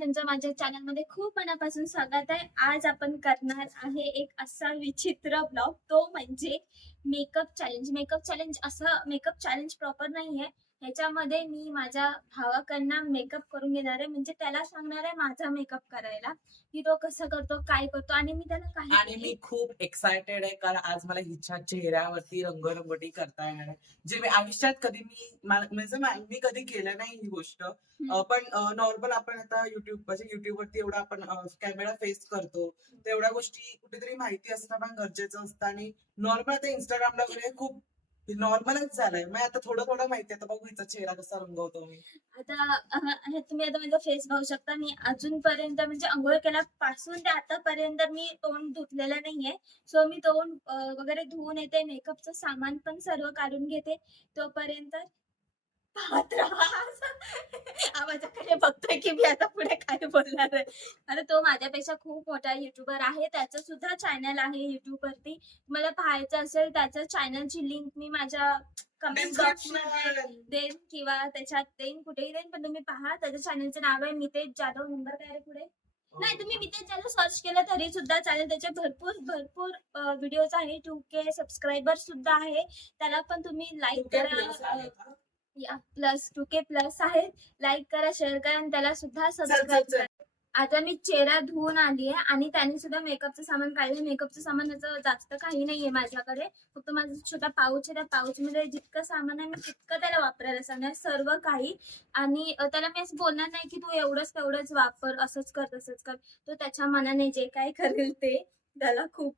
तुमचं माझ्या चॅनलमध्ये खूप मनापासून स्वागत आहे. आज आपण करणार आहे एक असा विचित्र ब्लॉग, तो म्हणजे मेकअप चॅलेंज. मेकअप चॅलेंज असं मेकअप चॅलेंज प्रॉपर नाहीये. ह्याच्यामध्ये मी माझ्या भावाकडनं मेकअप करून घेणार आहे, म्हणजे त्याला सांगणार आहे माझा मेकअप करायला, की तो कसं करतो, काय करतो, आणि मी त्याला आणि काही मी खूप एक्सायटेड आहे कारण आज मला हिच्या चेहऱ्यावरती रंगरंगोटी करता येणार आहे, जे मी आयुष्यात कधी म्हणजे मी कधी केलं नाही ही गोष्ट. पण नॉर्मल आपण आता युट्यूबवरती एवढा आपण कॅमेरा फेस करतो, तर एवढ्या गोष्टी कुठेतरी माहिती असणं पण गरजेचं असतं. आणि नॉर्मल आता इंस्टाग्रामला वगैरे खूप नॉर्मलच झालंय. मग आता थोडं थोडं माहिती आहे, आता बघू हिचा चेहरा कसा रंगवतो मी. आता हे तुम्ही आता माझा फेस पाहू शकता. मी अजूनपर्यंत म्हणजे अंघोळ केल्यापासून ते आतापर्यंत मी तोंड धुतलेलं नाहीये. सो मी तोंड वगैरे धुवून येते, मेकअपचं सामान पण सर्व काढून घेते. तोपर्यंत पाहत राहा. माझ्याकडे बघतोय की मी आता पुढे काय बोलणार आहे. आता तो माझ्यापेक्षा खूप मोठा युट्यूबर आहे, त्याचं सुद्धा चॅनल आहे युट्यूबवरती. तुम्हाला पाहायचं असेल त्याच्या चॅनलची लिंक मी माझ्या कमेंट बॉक्समध्ये देईन किंवा त्याच्यात देईन, कुठेही देईन, पण तुम्ही पहा. त्याच्या चॅनलचं नाव आहे मितेश जाधव. नंबर काय आहे पुढे? नाही, तुम्ही मितेश जाधव सर्च केलं तरी सुद्धा चालेल. त्याचे भरपूर भरपूर व्हिडिओज आहे. 2K सबस्क्रायबर सुद्धा आहे. त्याला पण तुम्ही लाईक करा. प्लस 2K प्लस आहे. लाईक करा, शेअर करा, आणि त्याला सुद्धा सबस्क्राईब करा. आता मी चेहरा धुवून आली आहे आणि त्याने सुद्धा मेकअपचं सामान काढलं. मेकअपचं सामानाचं जास्त काही नाहीये माझ्याकडे, फक्त माझा छोटा पाऊच आहे. त्या पाऊच मध्ये जितकं सामान आहे मी तितकं त्याला वापरायला सांगणार, सर्व काही. आणि त्याला मी असं बोलणार नाही की तू एवढंच तेवढंच वापर, असंच कर तसंच कर. तो त्याच्या मनाने जे काय करेल ते. त्याला खूप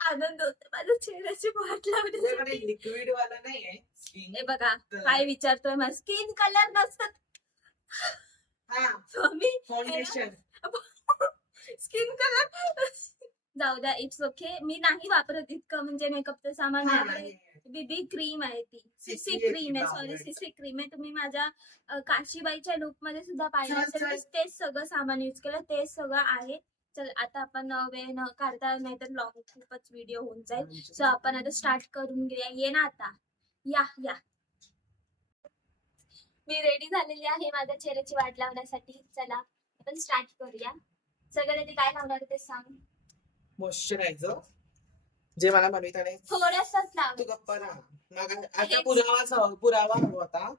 आनंद होतो माझ्या चेहऱ्याची वाट लावण्यासाठी. लिक्विड वाला नाहीये स्किन. हे बघा, काय विचारतोय, माझा स्किन कलर नसतात. मी फाउंडेशन स्किन कलर जाऊ द्या, इट्स ओके. मी नाही वापरत इतकं म्हणजे मेकअपचं सामान. बीबी क्रीम आहे, ती सीसी क्रीम आहे. सॉरी, सीसी क्रीम आहे. तुम्ही माझ्या काशीबाईच्या लुक मध्ये सुद्धा पाहिलं असेल की तेच सगळं सामान युज केलं, तेच सगळं आहे. चल आता आपण वेळ न काढता, नाही तर लॉंग खूपच व्हिडिओ होऊन जाईल. सो आपण आता स्टार्ट करून घेऊया. ये ना आता, या या. मी रेडी झालेली आहे माझ्या चेहऱ्याची वाट लावण्यासाठी. चला आपण स्टार्ट करूया. सगळ्यात आधी काय लावणार ते सांग. मॉइश्चरायझर, जे मला म्हणताने थोडंसंच लाव. तू गप्पा राहा. मग आता पुरावा हवा होता.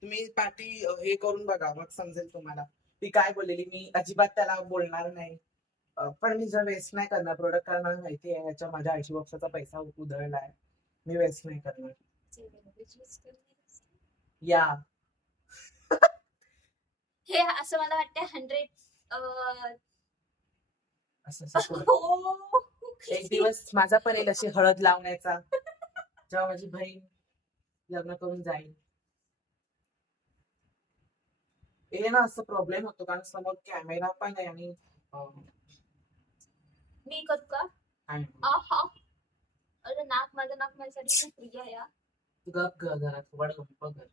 तुम्ही पाठी हे करून बघा, मग समजेल तुम्हाला ती काय बोललेली. मी अजिबात त्याला बोलणार नाही. पण मी जर वेस्ट नाही करणार प्रोडक्ट, कारण मला माहिती आहे याच्या माझ्या आयशीबॉक्सचा पैसा उधळलाय. मी वेस्ट नाही करणार. या हे असं मला वाटतं 100 एक दिवस माझा पण येईल अशी हळद लावण्याचा, जेव्हा माझी बहीण लग्न करून जाईल. हे ना असं प्रॉब्लेम होतो कारण समोर कॅमेरा पण आहे आणि मी करू का? अरे नाक, माझं नाक माझ्यासाठी खूप प्रिय आहे. गप घरात गप्प घर.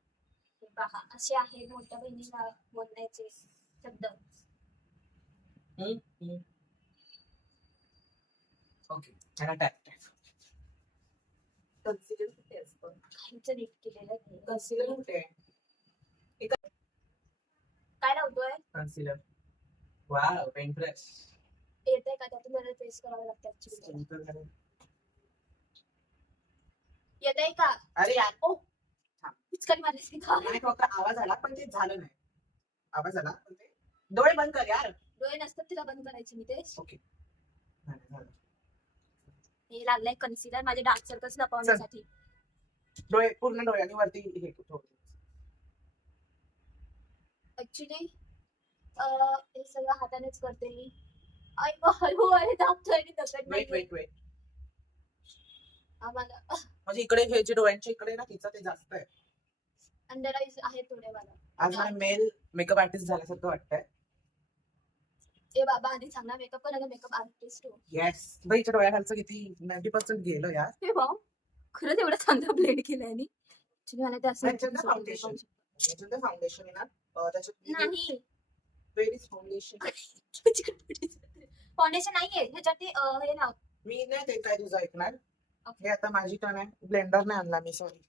पहा, असे आहे मोठ्या बहिणीला बोलण्याचे शब्द. ओके, कन्सिलर कुठे असतं? काहीच नीट केलेलं नाही. कन्सिलर कुठे आहे? काय लावतोय? कन्सिलर. वाव, पेन ब्रश येतंय का? त्यातून जरा ट्रेस करावं लागतं ऍक्च्युली. येतंय का? अरे यार, ओ पिचकारी मारलीस मी का? नाही, फक्त आवाज आला पण ते झालं नाही. आवाज आला पण ते. डोळे बंद कर यार. डोळे नसतात तिला बंद करायचे मी ते. ओके, हे लागलंय कन्सिलर माझे डार्क सर्कल्स लपवण्यासाठी. डोळे पूर्ण डोळ्यांनी वरती हे ऍक्च्युली हे सगळं हातानेच करते मी. हळू अरे दाबतोय वेट आम्हाला म्हणजे इकडे हे जे डोळ्यांच्या इकडे ना, तिचं ते जास्त आहे. अंडर आईज आहे थोडे मला. आज मला मेल मेकअप आर्टिस्ट झाल्यासारखं वाटतंय. ए बाबा, आधी चांगला मेकअप कर, मेकअप आर्टिस्ट हो. येस, बाईच्या डोळ्याखालचं किती 90% गेलं यार. हे वाव, खरंच एवढं चांगलं ब्लेंड केलंय नी. मला ते असं फाउंडेशन आहे ना, त्याच्यात नाही. व्हेरी फाउंडेशन फाउंडेशन नाहीये ह्याच्यात. हे लाव. मी नाही ते काय तुझं ऐकणार. हे आता माझी टर्न आहे. ब्लेंडर नाही आणला मी, सॉरी.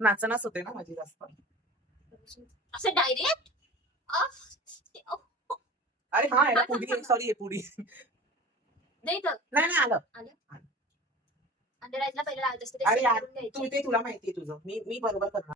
नाचनाच होते ना माझी जास्त. असं डायरेक्ट अरे हा याला पुडी सॉरी पुडी नाही तर नाही नाही आलं अंडर आईजला पहिलं लावायचं असतं ते अरे set यार करून घ्यायचं. तू ते तुला माहितीये तुझं मी बरोबर करणार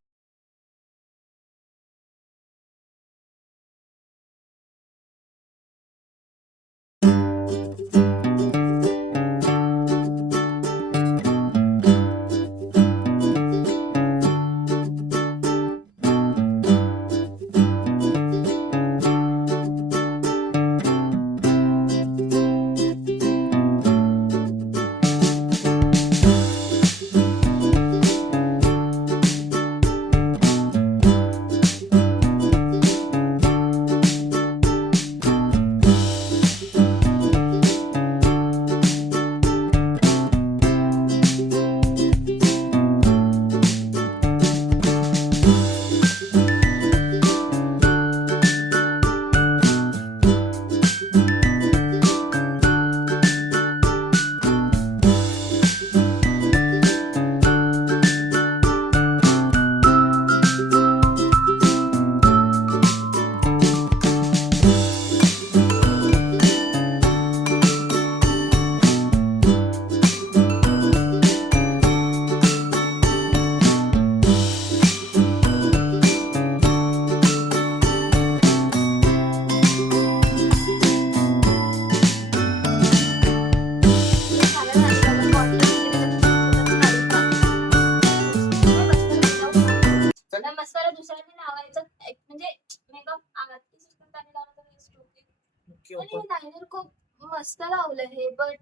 मस्कारा दुसऱ्याने लावायचा म्हणजे मेकअप आर्टिस्ट करताना लावलं तर best होते. आणि लायनर खूप मस्त लावलं हे बट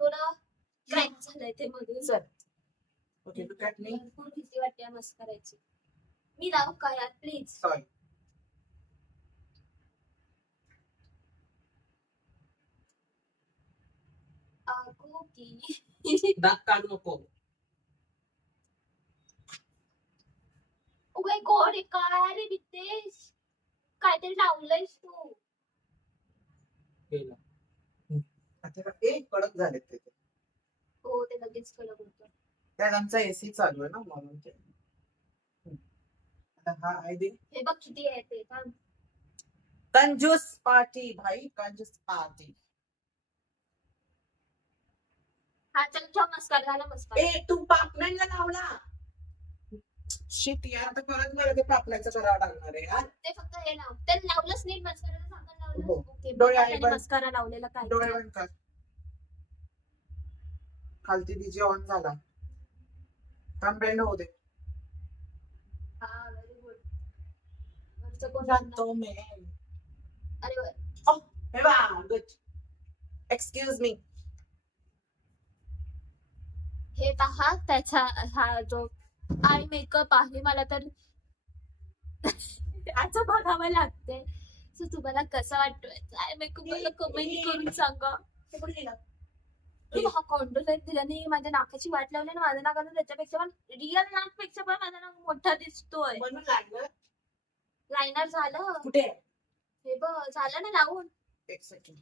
थोडं क्रॅक झालंय ते मधून. ओके लुक ॲट मी भरपूर भीती वाटते मस्कराची. मी लावू का यार प्लीज? सॉरी आगो की दात काढू नको ओ माय गॉड हे काय रे रितेश काहीतरी लावलंयस तू. केलं आता एक कडक झालेत ते हो ते लगेच कडक होतं. त्यात आमचा एसी चालू आहे ना म्हणून ते आता हा आहे दे हे बघ किती आहे ते थांब. कंजूस पार्टी भाई कंजूस पार्टी हा चल ठेव मस्कार झाला मस्कार. ए तू पापण्यांना लावला शिट यार आता परत मला ते पापण्याचं करावं लागणार आहे यार ते फक्त हे लाव ते लावलंच नीट मस्काराला सांगायला लावलं. हो. ओके डोळे बघा आहे त्याने बंद. मस्कारा लावलेला काय डोळे बंद कर खालती डीजे ऑन झाला बेंड होऊ दे हा व्हेरी गुड. वरचं कोण जातो मी अरे वर हे बा गुड एक्सक्यूज मी हे पहा त्याचा हा जो आय मेकअप आहे मला तर त्याचं बघावं लागते. सो तुम्हाला कसं वाटतोय आय मेकअप मला कमेंट करून सांगा. हा कॉन्डोलाईट दिल्याने माझ्या नाकाची वाट लावली ना माझ्या नाकाला त्याच्यापेक्षा पण रिअल नाकपेक्षा पण माझा नाक मोठा दिसतोय. म्हणून लागलं लायनर झालं कुठे हे बघ झालं ना लावून. एक सेकंड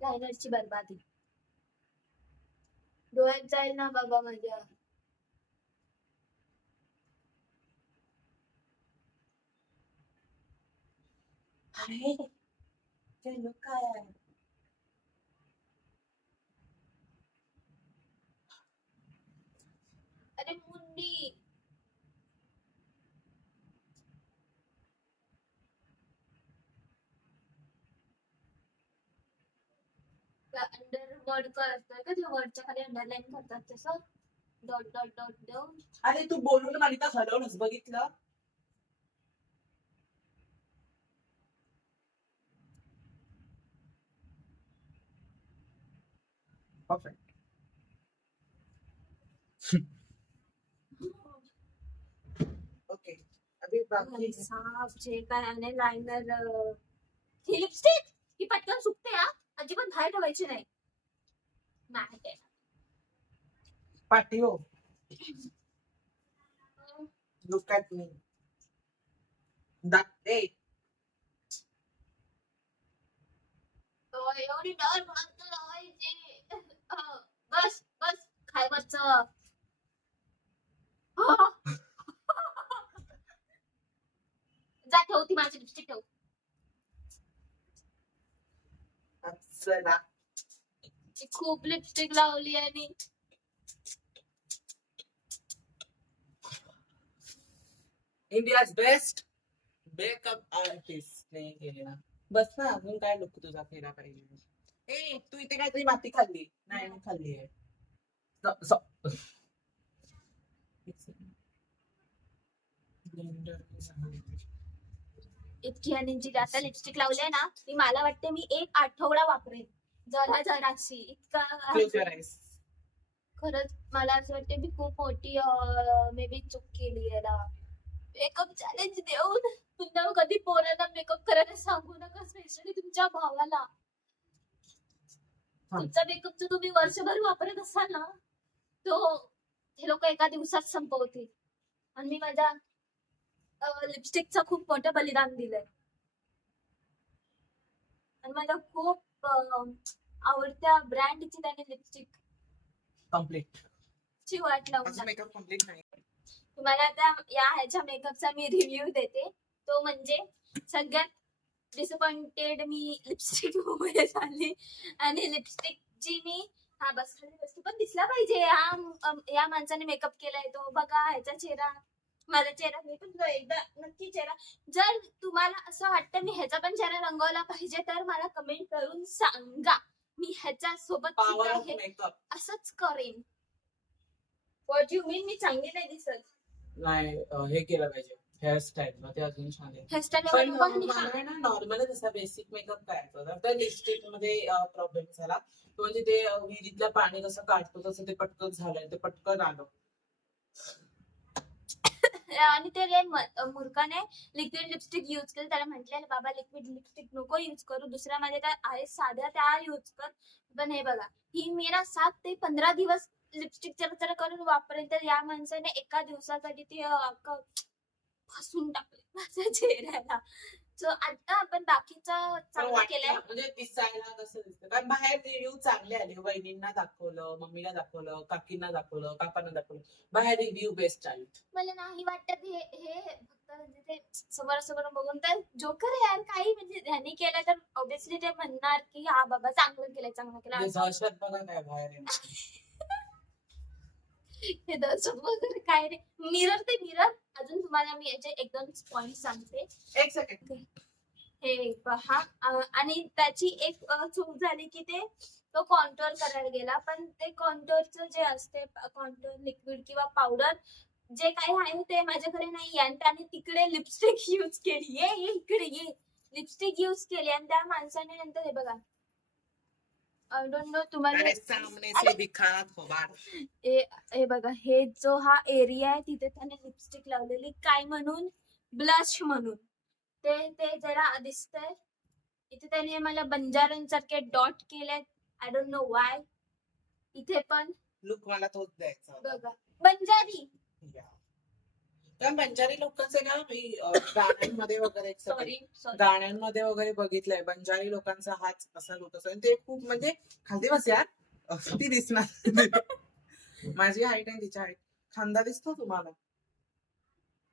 लायनरची बरबादी डोळ्यात जाईल ना बाबा माझ्या. अरे ते लोक काय आहे अरे मुंडी अंडर वर्ड करतोय का ते वर्डच्या खाली अंडरलाईन करतात तसं डॉट डॉट डॉट देऊन. अरे तू बोलून मालिका हलवलंस बघितलं परफेक्ट ओके अभी बाकी साफ जे काय आणि लायनर ही लिपस्टिक ही पटकन सुकते हा अजिबात बाहेर ठेवायची नाही. नाही पार्टी हो लुक ॲट मी दात ए एवढी डर म्हणत लावायची. बस बस खाय बसच जा ठेव ती माझी लिपस्टिक ठेव. चला खूप लिपस्टिक लावली आणि इंडियाज बेस्ट मेकअप आर्टिस्ट ने केले ना. बस ना, अजून काय लुक तुझा केला पाहिजे. ए तू इथे काहीतरी माती खाल्ली. नाही मी खाल्ली आहे. इतकी आणि जी आता लिपस्टिक लावली ना ती मला वाटते मी एक आठवडा वापरेन जराशी इतका. Close your eyes. खरंच मला असं वाटतं मी खूप मोठी मे बी चूक केली आहे ना. मेकअप चॅलेंज देऊन पुन्हा कधी पोरांना मेकअप करायला सांगू नका, स्पेशली तुमच्या भावाला. तुमचा मेकअप जर तुम्ही वर्षभर वापरत असाल ना तो हे लोक एका दिवसात संपवतील. आणि मी माझ्या लिपस्टिकचं खूप मोठं बलिदान दिलंय आणि माझ्या खूप आवडत्या ब्रँडची त्याने लिपस्टिक कम्प्लीट ची वाट लावून टाकली. मेकअप कम्प्लीट नाही. तुम्हाला आता या ह्याच्या मेकअपचा मी रिव्ह्यू देते. तो म्हणजे सगळ्यात डिसअपॉइंटेड मी लिपस्टिक मुळे झाली. आणि लिपस्टिक जी मी हा बस खाली वस्तू पण दिसला पाहिजे. या माणसाने मेकअप केलाय तो बघा ह्याचा चेहरा, माझा चेहरा मी पण एकदा नक्की चेहरा. जर तुम्हाला असं वाटतं मी ह्याचा पण चेहरा रंगवला पाहिजे तर मला कमेंट करून सांगा. मी ह्याच्या सोबत पॉवर ऑफ मेकअप असंच करेन. व्हॉट यू मीन मी चांगली नाही दिसत? नाही हे केलं पाहिजे हेअरस्टाईल मध्ये अजून छान आहे. हेअरस्टाईल पण मला ना नॉर्मल जसा बेसिक मेकअप करायचा होता तर लिपस्टिक मध्ये प्रॉब्लेम झाला. तो म्हणजे ते विहिरीतलं पाणी कसं काढतो तसं ते पटकन झालंय, ते पटकन आलं. आणि ते रे मूर्खाने लिक्विड लिपस्टिक युज केलं. त्याला म्हटलेलं बाबा लिक्विड लिपस्टिक नको युज करू, दुसऱ्या माझ्या त्या आहे साध्या त्या युज कर. पण हे बघा ही मी ना 7 ते 15 दिवस लिपस्टिक जरा करून वापरेल तर या माणसाने एका दिवसासाठी ती फसून टाकले माझ्या चेहऱ्याला. सो आता आपण बाकीचं चांगलं केलंय. म्हणजे दिसायला कसं दिसतं कारण बाहेर रिव्ह्यू चांगले आले. वहिनींना दाखवलं, मम्मीला दाखवलं, काकींना दाखवलं, काकांना दाखवलं, बाहेर रिव्ह्यू बेस्ट आले. मला नाही वाटत हे हे फक्त म्हणजे ते समोरासमोर बघून तर जोकर यार काही म्हणजे ह्याने केलं तर ऑब्विसली ते म्हणणार की हा बाबा चांगलं केलंय चांगलं केलं. दहशत बघा काय बाहेर हे दर्शक वगैरे काय रे. मिरर ते मिरर अजून तुम्हाला मी याचे 1-2 पॉइंट सांगते. एक सेकंड. हे पहा आणि त्याची एक चूक झाली की ते तो कॉन्टोर करायला गेला. पण ते कॉन्टोरचं जे असते कॉन्टोर लिक्विड किंवा पावडर जे काही आहे ते माझ्याकडे नाही. आणि त्याने तिकडे लिपस्टिक युज केली. ये इकडे ये लिपस्टिक युज केली आणि त्या माणसाने नंतर हे बघा आय डोंट नो तुम्हाला सामने से दिखा खोबार. हे बघा हे जो हा एरिया आहे तिथे त्याने लिपस्टिक लावलेली काय म्हणून ब्लश म्हणून ते जरा दिसतंय. इथे त्याने मला बंजारांसारखे डॉट केले. I don't know Y. इथे पण लुक मला तोच द्यायचा. बघा बंजारी. कारण बंजारी लोकांचे ना मी गाण्यांमध्ये वगैरे सॉरी गाण्यांमध्ये वगैरे बघितलंय. बंजारी लोकांचा हाच असा लुक असतो. ते खूप म्हणजे खाली बस यार ती दिसणार. माझी हाईट आहे तिच्या हाईट. खांदा दिसतो तुम्हाला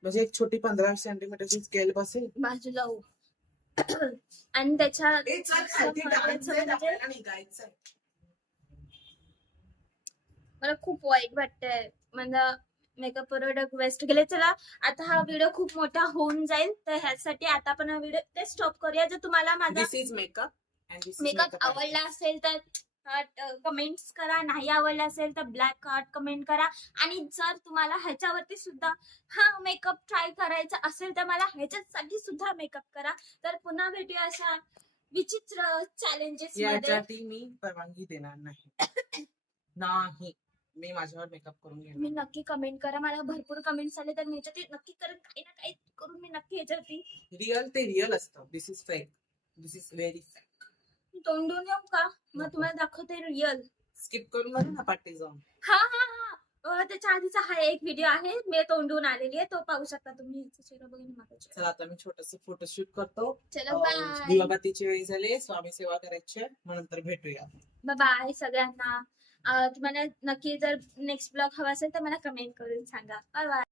म्हणजे एक छोटी 15 सेंटीमीटरची स्केल बसेल बाजूला हो. आणि त्याच्या निघायचंय. मला खूप वाईट वाटतंय. मला मेकअप प्रोडक्ट वेस्ट केले. चला आता हा व्हिडिओ खूप मोठा होऊन जाईल तर ह्यासाठी आता आपण हा व्हिडिओ ते स्टॉप करूया. जर तुम्हाला माझा मेकअप आवडला असेल तर कमेंट्स करा. नाही आवडला असेल तर ब्लॅक हार्ट कमेंट करा. आणि जर तुम्हाला ह्याच्यावरती सुद्धा हा मेकअप ट्राय करायचा असेल तर मला ह्याच्यासाठी सुद्धा मेकअप करा. तर पुन्हा भेटूया अशा विचित्र चॅलेंजेस मध्ये. मी परवानगी देणार नाही. नाही मी माझ्यावर मेकअप करून घेणार. मी नक्की कमेंट करा. मला भरपूर कमेंट्स आले तर मी ह्याच्यात नक्की करेन. काही ना काही करून मी नक्की ह्याच्यावरती. रिअल ते रिअल असतं. This is fake. This is very fake. तोंडून येऊ का मग तुम्हाला दाखवते रिअल. स्किप करून बघा ना पाठी जाऊन. हा त्याच्या आधीचा हा एक व्हिडिओ आहे मी तोंडून आलेली आहे. तो पाहू शकता तुम्ही. ह्याचा चेहरा बघून माझा चेहरा. चला आता मी छोटस फोटोशूट करतो. चलो बाय. दिवाबत्तीची वेळ झाली. स्वामी सेवा करायची मग नंतर भेटूया. बाय सगळ्यांना. तुम्हाला नक्की जर नेक्स्ट ब्लॉग हवा असेल तर मला कमेंट करून सांगा. Bye bye.